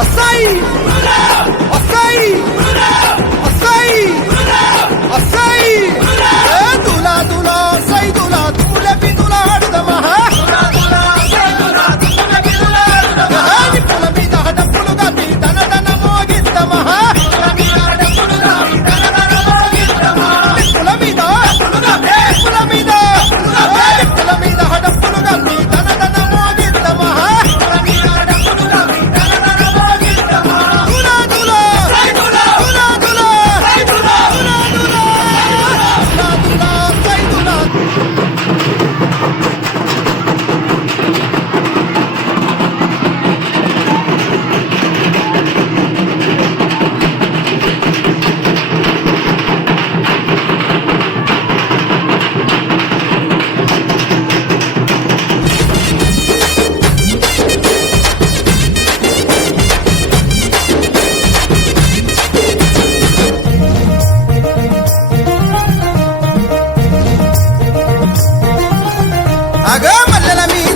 Açaí! अगं म्हणलं मी